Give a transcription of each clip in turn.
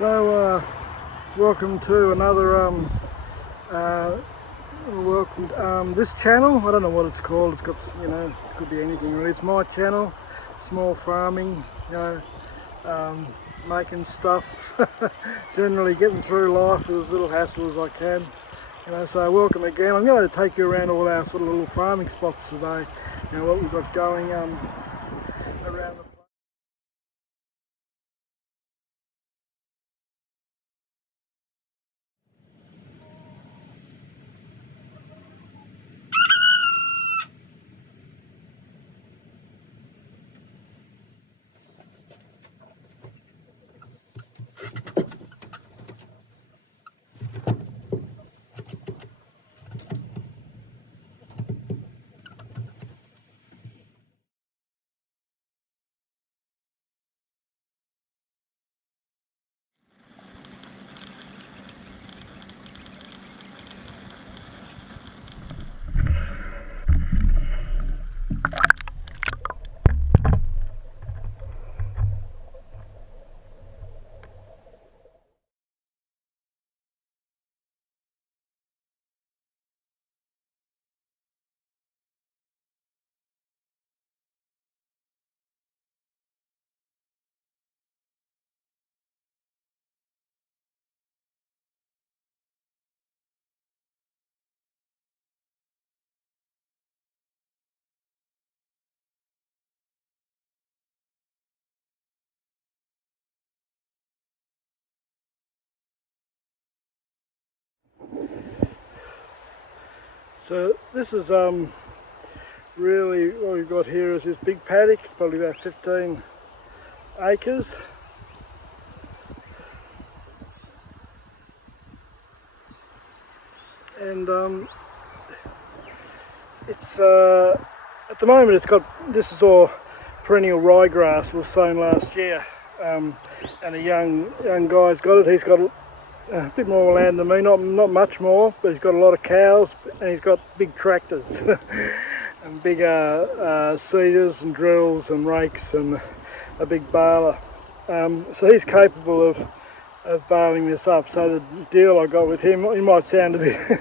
Welcome to another this channel. I don't know what it's called. It's got, it could be anything really. It's my channel, small farming, making stuff, generally getting through life with as little hassle as I can. So welcome again. I'm going to take you around all our sort of little farming spots today. What we've got going around the So this is really what we've got here is this big paddock. It's probably about 15 acres. And it's at the moment this is all perennial ryegrass was sown last year, and a young guy's got it. He's got a bit more land than me, not much more, but he's got a lot of cows and he's got big tractors and big seeders and drills and rakes and a big baler. So he's capable of baling this up. So the deal I got with him, he might sound a bit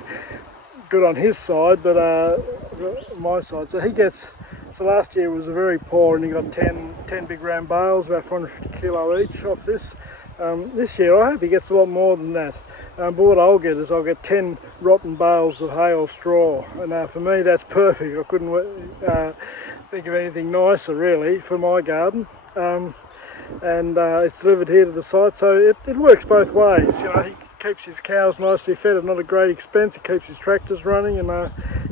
good on his side, but my side. So last year was very poor and he got 10 big round bales, about 450 kilo each off this. This year I hope he gets a lot more than that, but what I'll get 10 rotten bales of hay or straw, and for me that's perfect. I couldn't think of anything nicer really for my garden, and it's delivered here to the site, so it works both ways. He keeps his cows nicely fed at not a great expense. He keeps his tractors running, and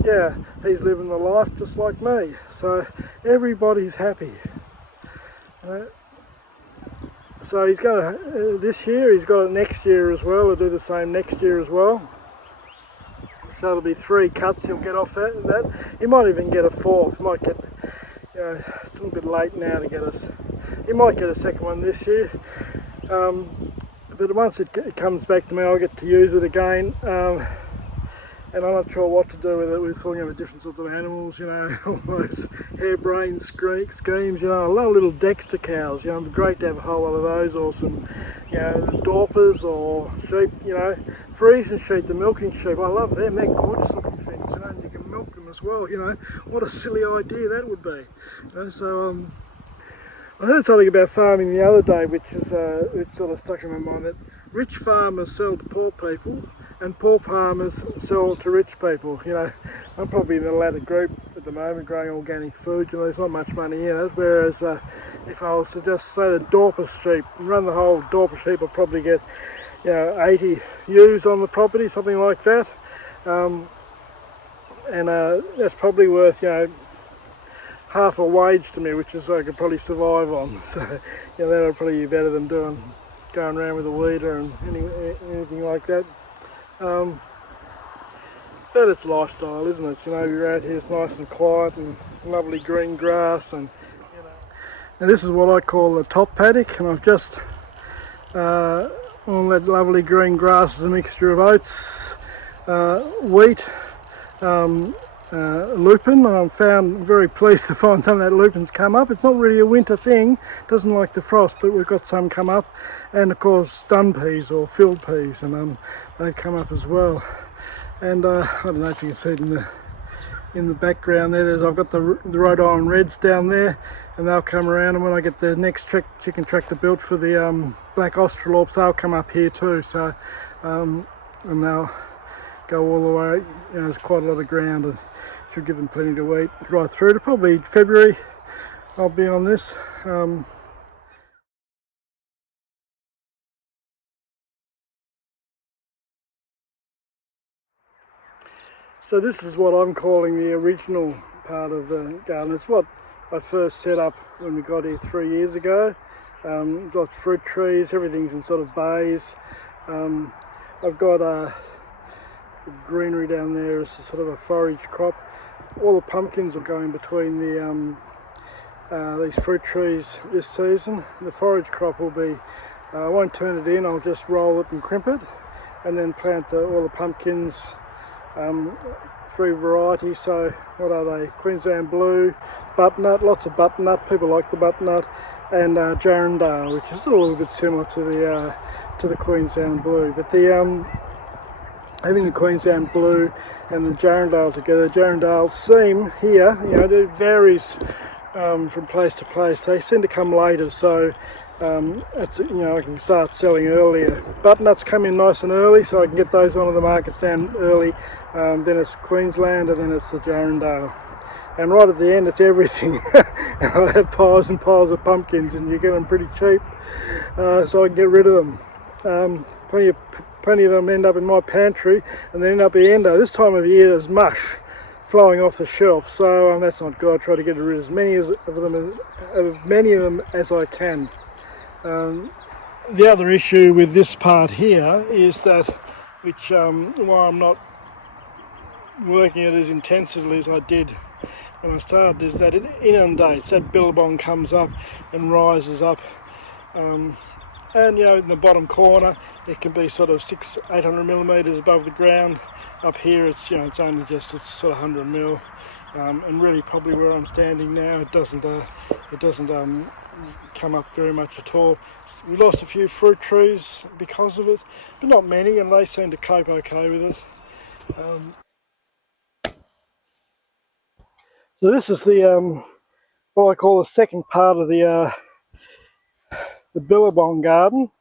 yeah, he's living the life just like me, so everybody's happy. So he's going to, this year, he's got it next year as well. He'll do the same next year as well. So there'll be 3 cuts he'll get off that. He might even get a 4th. He might get, it's a little bit late now to get us. He might get a 2nd one this year. But once it comes back to me, I'll get to use it again. And I'm not sure what to do with it. We're talking about different sorts of animals, all those harebrained schemes, I love little Dexter cows, it'd be great to have a whole lot of those, or some, Dorpers or sheep, Friesian sheep, the milking sheep. I love them, they're gorgeous looking things, and you can milk them as well, what a silly idea that would be. So I heard something about farming the other day, which sort of stuck in my mind, that rich farmers sell to poor people, and poor farmers sell to rich people. I'm probably in the latter group at the moment, growing organic food. There's not much money in it. Whereas if I was to just say the Dorper sheep, run the whole Dorper sheep, I'll probably get 80 ewes on the property, something like that. And that's probably worth half a wage to me, which is I could probably survive on. So that'll probably be better than going around with a weeder and anything like that. But it's lifestyle, isn't it? You're out here, it's nice and quiet and lovely green grass, and and this is what I call the top paddock, and I've just all that lovely green grass is a mixture of oats, wheat, lupin. I'm very pleased to find some of that lupin's come up. It's not really a winter thing, doesn't like the frost, but we've got some come up, and of course stun peas or field peas, and they've come up as well. And I don't know if you can see it in the background there. I've got the Rhode Island Reds down there, and they'll come around, and when I get the next chicken tractor built for the black Australorps, they'll come up here too. So and they'll go all the way, there's quite a lot of ground and should give them plenty to eat right through to probably February. I'll be on this. So this is what I'm calling the original part of the garden. It's what I first set up when we got here 3 years ago. Got fruit trees, everything's in sort of bays. I've got the greenery down there is sort of a forage crop. All the pumpkins will go in between these fruit trees this season. The forage crop will be, I won't turn it in, I'll just roll it and crimp it, and then plant all the pumpkins, 3 varieties. So what are they? Queensland Blue, butternut, lots of butternut, people like the butternut, and Jarendale, which is a little bit similar to the Queensland Blue. But having the Queensland Blue and the Jarendale together, Jarendale seam here, it varies from place to place. They seem to come later, so it's, I can start selling earlier. Butternuts come in nice and early, so I can get those onto the markets down early. Then it's Queensland, and then it's the Jarendale. And right at the end, it's everything. I have piles and piles of pumpkins, and you get them pretty cheap, so I can get rid of them. Plenty of them end up in my pantry, and then end up at the end of this time of year there's mush flowing off the shelf, so that's not good. I try to get rid of as many of them as I can. The other issue with this part here is that, which why I'm not working it as intensively as I did when I started, is that it inundates. That billabong comes up and rises up. And in the bottom corner it can be sort of 600-800 millimeters above the ground. Up here it's it's only just sort of 100 mil, and really probably where I'm standing now it doesn't come up very much at all. We lost a few fruit trees because of it, but not many, and they seem to cope okay with it. So this is the what I call the second part of the billabong garden.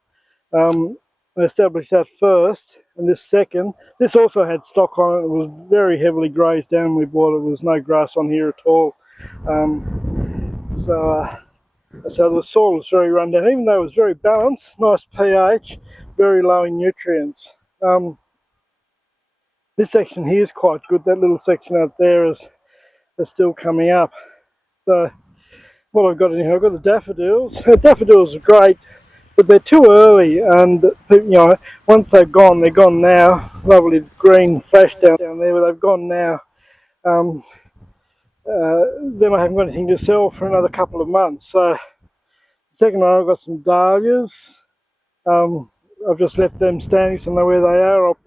I established that first, and this second. This also had stock on it. It was very heavily grazed down when we bought it. There was no grass on here at all. So the soil was very run down, even though it was very balanced, nice pH, very low in nutrients. This section here is quite good. That little section out there is still coming up. So what I've got in here, I've got the daffodils. The daffodils are great, but they're too early, and once they're gone now. Lovely green flash down there, but they've gone now. Then I haven't got anything to sell for another couple of months. So the second one, I've got some dahlias. I've just left them standing, so I know where they are. I'll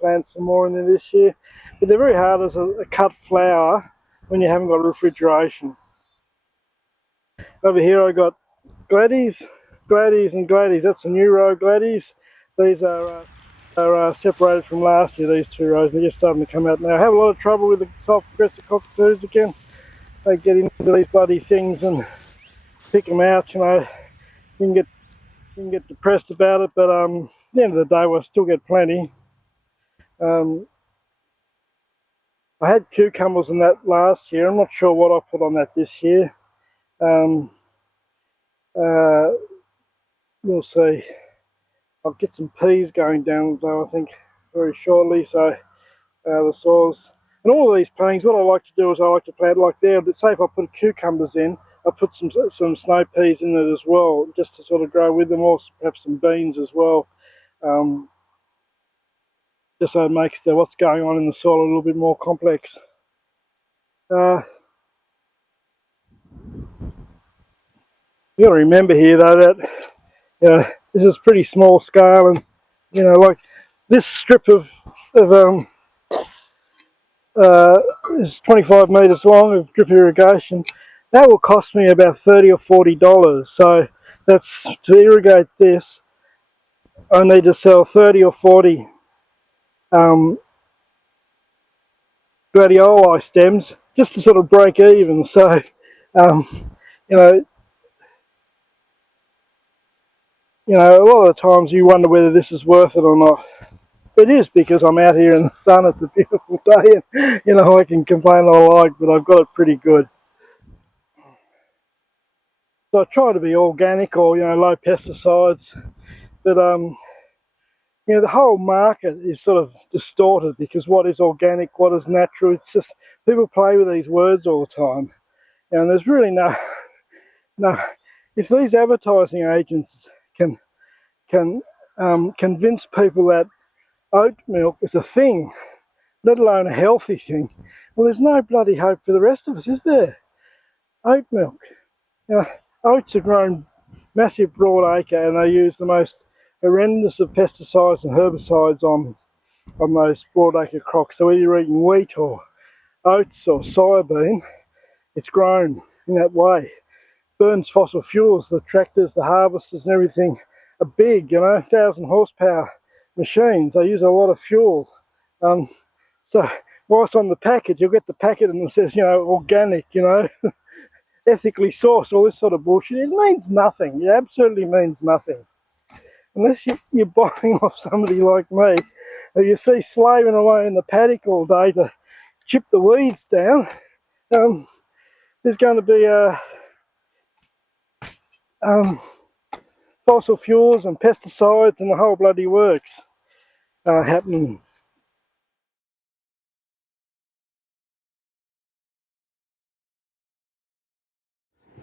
plant some more in there this year, but they're very hard as a cut flower when you haven't got refrigeration. Over here I got Gladys, and Gladys. That's a new row of Gladys. These are separated from last year, these 2 rows, and they're just starting to come out now. I have a lot of trouble with the soft-crested cockatoos again. They get into these bloody things and pick them out. You can get depressed about it, but at the end of the day, we'll still get plenty. I had cucumbers in that last year. I'm not sure what I put on that this year. We'll see. I'll get some peas going down though, I think, very shortly. So the soils and all of these plantings, what I like to do is I like to plant like there. But say if I put cucumbers in, I put some snow peas in it as well, just to sort of grow with them, or perhaps some beans as well. Just so it makes what's going on in the soil a little bit more complex. You got to remember here though that this is pretty small scale, and like this strip of is 25 metres long of drip irrigation. That will cost me about $30 or $40. So that's to irrigate this. I need to sell 30 or 40 gladioli stems just to sort of break even. So, um, you know, a lot of the times you wonder whether this is worth it or not. It is, because I'm out here in the sun. It's a beautiful day, and I can complain all I like, but I've got it pretty good. So I try to be organic or low pesticides, but the whole market is sort of distorted, because what is organic, what is natural? It's just people play with these words all the time, and there's really no. If these advertising agents can convince people that oat milk is a thing, let alone a healthy thing, well, there's no bloody hope for the rest of us, is there? Oat milk. Oats are grown massive broad acre, and they use the most horrendous of pesticides and herbicides on those broad acre crops. So whether you're eating wheat or oats or soybean, it's grown in that way. Burns fossil fuels. The tractors, the harvesters and everything are big, 1,000 horsepower machines. They use a lot of fuel. So whilst on the package, you'll get the packet and it says, organic, ethically sourced, all this sort of bullshit. It means nothing. It absolutely means nothing. Unless you're buying off somebody like me, who you see slaving away in the paddock all day to chip the weeds down, there's going to be fossil fuels and pesticides and the whole bloody works happening.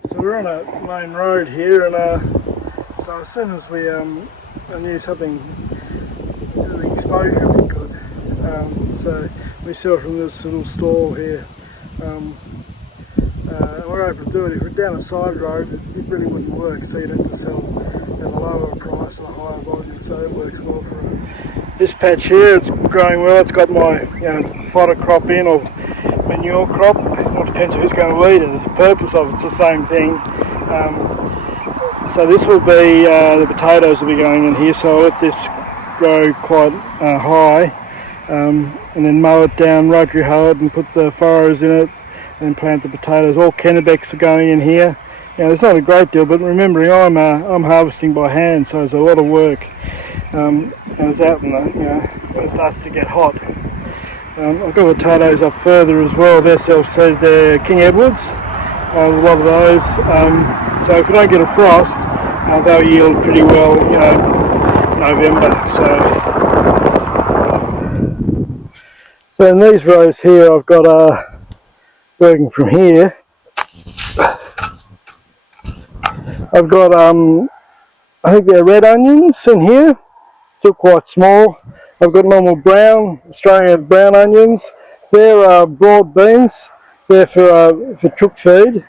So we're on a main road here, and so as soon as we I knew something, the exposure would be good. So we sell from this little stall here. We're able to do it. If we're down a side road, it really wouldn't work, so you'd have to sell at a lower price and a higher volume, so it works well for us. This patch here, it's growing well. It's got my fodder crop in, or manure crop. It depends who's going to eat it. The purpose of it's the same thing. So this will be, the potatoes will be going in here, so I'll let this grow quite high, and then mow it down, rotary hoe it and put the furrows in it, and plant the potatoes. All Kennebecks are going in here. There's not a great deal, but remembering I'm harvesting by hand, so there's a lot of work. And it's out in the, when it starts to get hot. I've got potatoes up further as well. They're self-seeded. They're King Edwards, a lot of those. So if we don't get a frost, they'll yield pretty well, November. So in these rows here, I've got working from here, I've got I think they're red onions in here, still quite small. I've got normal brown, Australian brown onions. They're broad beans. They're for chook feed,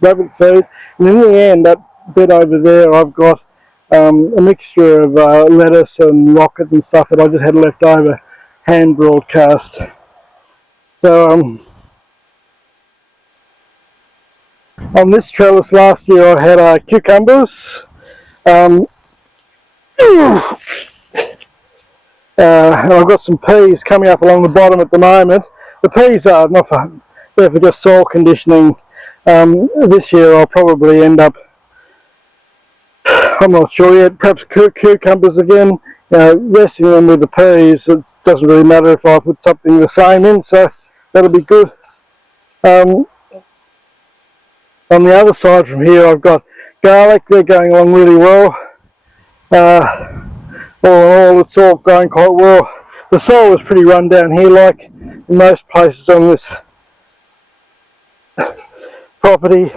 rabbit feed. And in the end, that bed over there, I've got a mixture of lettuce and rocket and stuff that I just had left over, hand broadcast. So on this trellis last year I had cucumbers, and I've got some peas coming up along the bottom at the moment. The peas are not for, they're for just soil conditioning. This year I'll probably end up, I'm not sure yet, perhaps cucumbers again, resting them with the peas. It doesn't really matter if I put something the same in, so that'll be good. On the other side from here I've got garlic. They're going along really well. All in all, it's all going quite well. The soil was pretty run down here, like in most places on this property.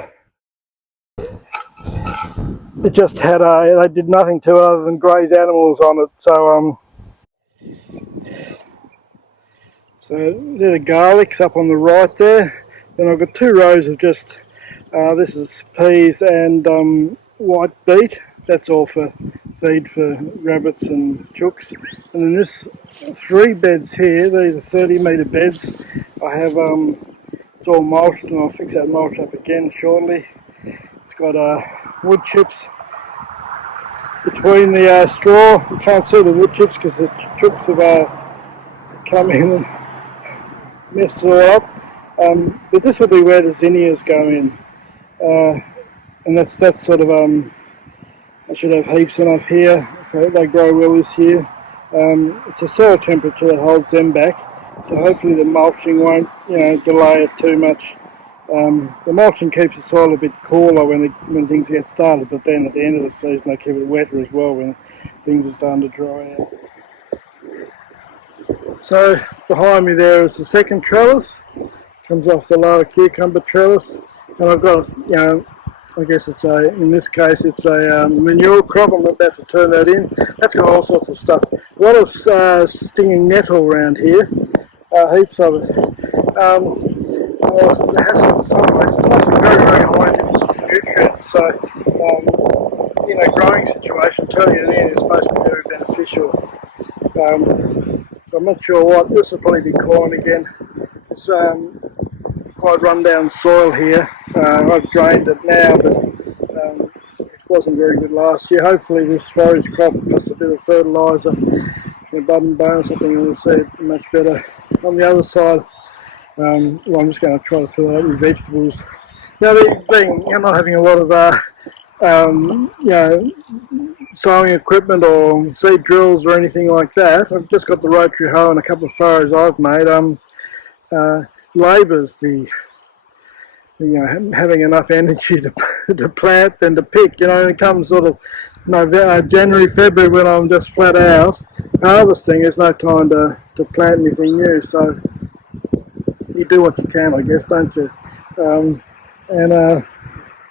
It just had they did nothing to it other than graze animals on it. So they're the garlics up on the right there. Then I've got two rows of just this is peas and white beet. That's all for feed for rabbits and chooks. And then this 3 beds here, these are 30-metre beds. I have it's all mulched, and I'll fix that mulch up again shortly. It's got wood chips between the straw. You can't see the wood chips because the chooks have come in and messed it all up. But this will be where the zinnias go in, and that's sort of I should have heaps enough here, so they grow well this year. It's a soil temperature that holds them back, so hopefully the mulching won't, delay it too much. The mulching keeps the soil a bit cooler when things get started, but then at the end of the season they keep it wetter as well when things are starting to dry out. So behind me there is the second trellis, comes off the lower cucumber trellis, and I've got, I guess in this case it's a manure crop. I'm about to turn that in. That's got all sorts of stuff. A lot of stinging nettle around here, heaps of it. It has some places very, very high deficits of nutrients, so growing situation, turning it in is supposed to be very beneficial. So I'm not sure what, this will probably be corn again. It's quite run down soil here. I've drained it now, but it wasn't very good last year. Hopefully this forage crop plus a bit of fertiliser, bud and bone or something, will see it much better. On the other side, I'm just going to try to fill it out with vegetables. Now, I'm not having a lot of sowing equipment or seed drills or anything like that. I've just got the rotary hoe and a couple of furrows I've made. Labour's having enough energy to plant than to pick. It comes sort of January, February when I'm just flat out harvesting. There's no time to plant anything new. So you do what you can, I guess, don't you?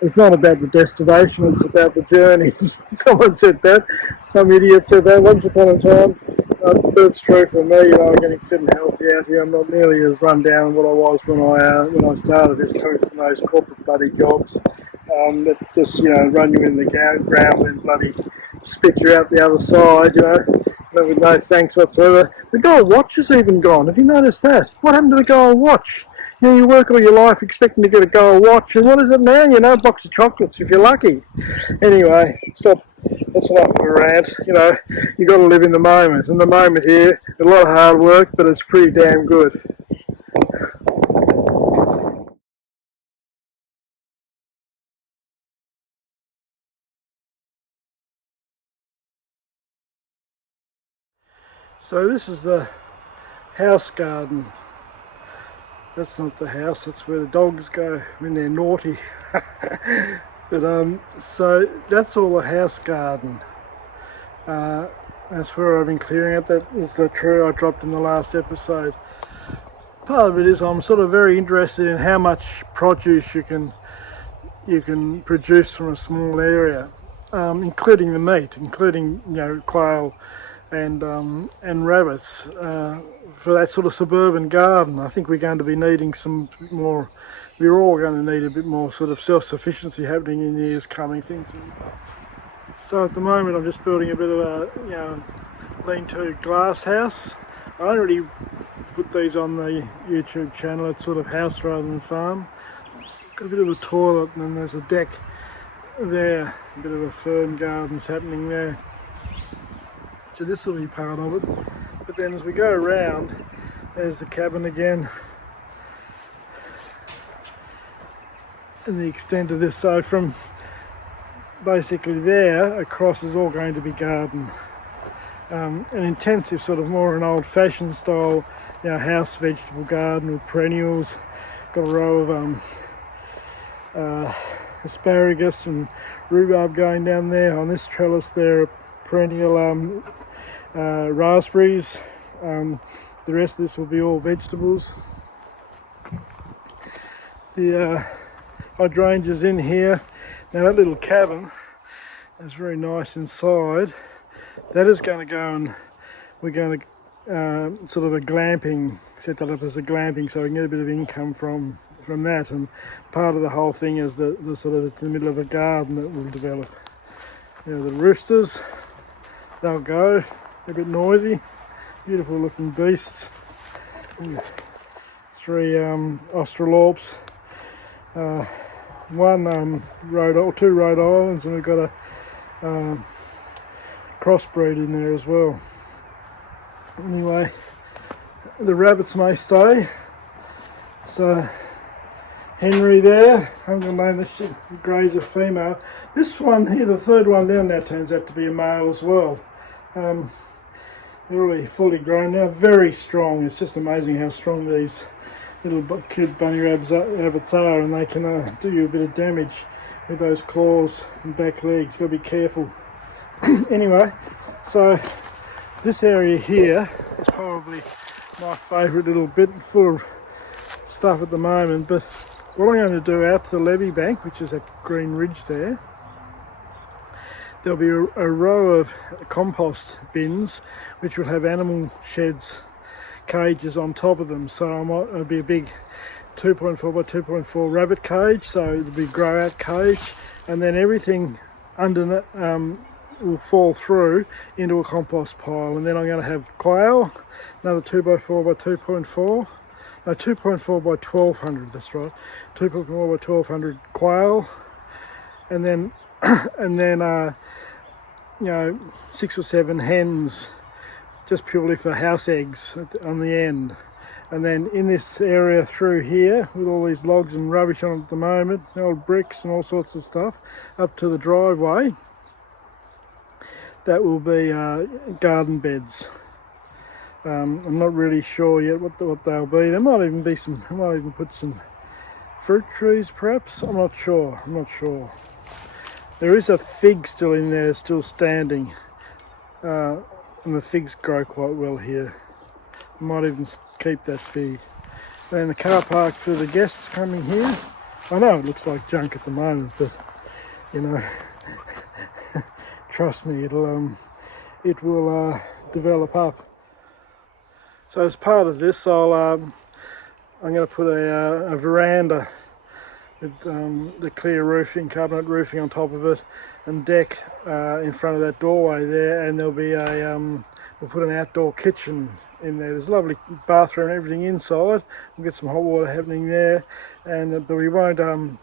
It's not about the destination, it's about the journey. Someone said that. Some idiot said that once upon a time. But it's true for me. I'm getting fit and healthy out here. I'm not nearly as run down as what I was when I started this, coming from those corporate bloody jobs that just run you in the ground and bloody spit you out the other side. With no thanks whatsoever. The gold watch is even gone. Have you noticed that? What happened to the gold watch? You work all your life expecting to get a gold watch, and what is it now? A box of chocolates if you're lucky. Anyway, stop. That's enough of a rant. You got to live in the moment. And the moment here, a lot of hard work, but it's pretty damn good. So this is the house garden. That's not the house, that's where the dogs go when they're naughty. But so that's all the house garden. That's where I've been clearing it. That was the tree I dropped in the last episode. Part of it is I'm sort of very interested in how much produce you can produce from a small area, including the meat, including quail and rabbits, for that sort of suburban garden. I think we're going to be needing some more. We're all going to need a bit more sort of self-sufficiency happening in years coming. So at the moment I'm just building a bit of a lean-to glass house. I don't really put these on the YouTube channel. It's sort of house rather than farm. Got a bit of a toilet, and then there's a deck there. A bit of a fern garden's happening there. So this will be part of it. But then as we go around, there's the cabin again. And the extent of this, so from basically there across is all going to be garden. An intensive sort of more an old-fashioned style house vegetable garden with perennials. Got a row of asparagus and rhubarb going down there. On this trellis there are perennial raspberries. The rest of this will be all vegetables. The hydrangeas in here. Now that little cabin is very nice inside. That is going to go, and we're going to sort of a glamping, set that up as a glamping so we can get a bit of income from that. And part of the whole thing is the sort of the middle of a garden that will develop. The roosters, they'll go. They're a bit noisy. Beautiful looking beasts. 3 Australorps, two Rhode Islands, and we've got a crossbreed in there as well. Anyway, the rabbits may stay. So Henry there, I'm going to name this Grey's a female. This one here, the third one down there, turns out to be a male as well. They're really fully grown now, very strong. It's just amazing how strong these little cute bunny rabbits are, and they can do you a bit of damage with those claws and back legs. You've got to be careful. Anyway, so this area here is probably my favourite little bit, full of stuff at the moment, but what I'm going to do out to the levee bank, which is that green ridge there, there'll be a row of compost bins which will have animal sheds cages on top of them. So it'll be a big 2.4 by 2.4 rabbit cage, so it'll be grow out cage, and then everything under will fall through into a compost pile, and then I'm going to have quail, another 2x4 by 2.4, no 2.4 by 1200, that's right, 2.4 by 1200 quail, and then you know, 6 or 7 hens, just purely for house eggs on the end. And then in this area through here, with all these logs and rubbish on it at the moment, old bricks and all sorts of stuff, up to the driveway, that will be garden beds. I'm not really sure yet what they'll be. There might even be some, I might even put some fruit trees perhaps, I'm not sure. There is a fig still in there, still standing, and the figs grow quite well here. I might even keep that fig. And the car park for the guests coming here, I know it looks like junk at the moment, but you know, trust me, it will develop up. So as part of this, I'm going to put a veranda with the clear roofing, carbonate roofing on top of it, and deck in front of that doorway there, and there'll be we'll put an outdoor kitchen in there. There's a lovely bathroom and everything inside. We'll get some hot water happening there, but we won't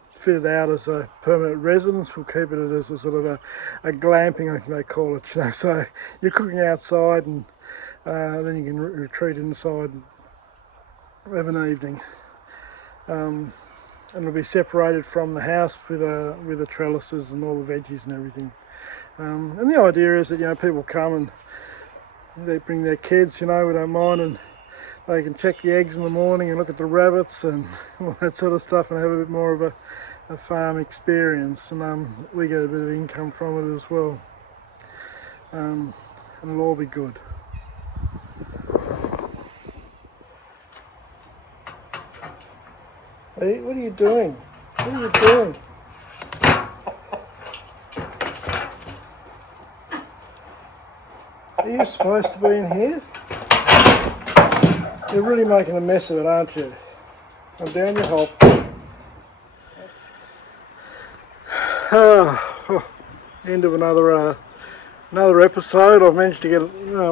fit it out as a permanent residence. We'll keep it as a sort of a glamping, I think they call it, you know. So you're cooking outside, and then you can retreat inside and have an evening. And it'll be separated from the house with the trellises and all the veggies and everything. And the idea is that, you know, people come and they bring their kids, you know, we don't mind, and they can check the eggs in the morning and look at the rabbits and all that sort of stuff, and have a bit more of a farm experience, and we get a bit of income from it as well, and it'll all be good. Hey, what are you doing? What are you doing? Are you supposed to be in here? You're really making a mess of it, aren't you? Now down your hop. End of another episode. I've managed to get,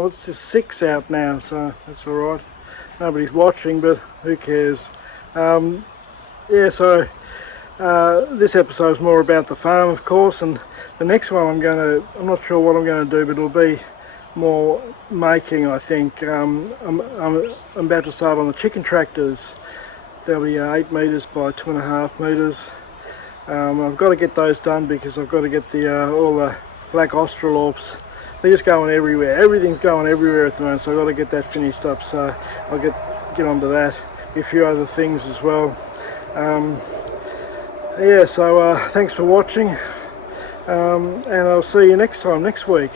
what's this, 6 out now, so that's alright. Nobody's watching, but who cares? Yeah, so this episode is more about the farm, of course, and the next one I'm not sure what I'm going to do, but it'll be more making, I think. I'm about to start on the chicken tractors. They'll be 8 metres by 2.5 metres. I've got to get those done because I've got to get all the black Australorps. They're just going everywhere. Everything's going everywhere at the moment, so I've got to get that finished up. So I'll get onto that. A few other things as well. Yeah, so thanks for watching, and I'll see you next week.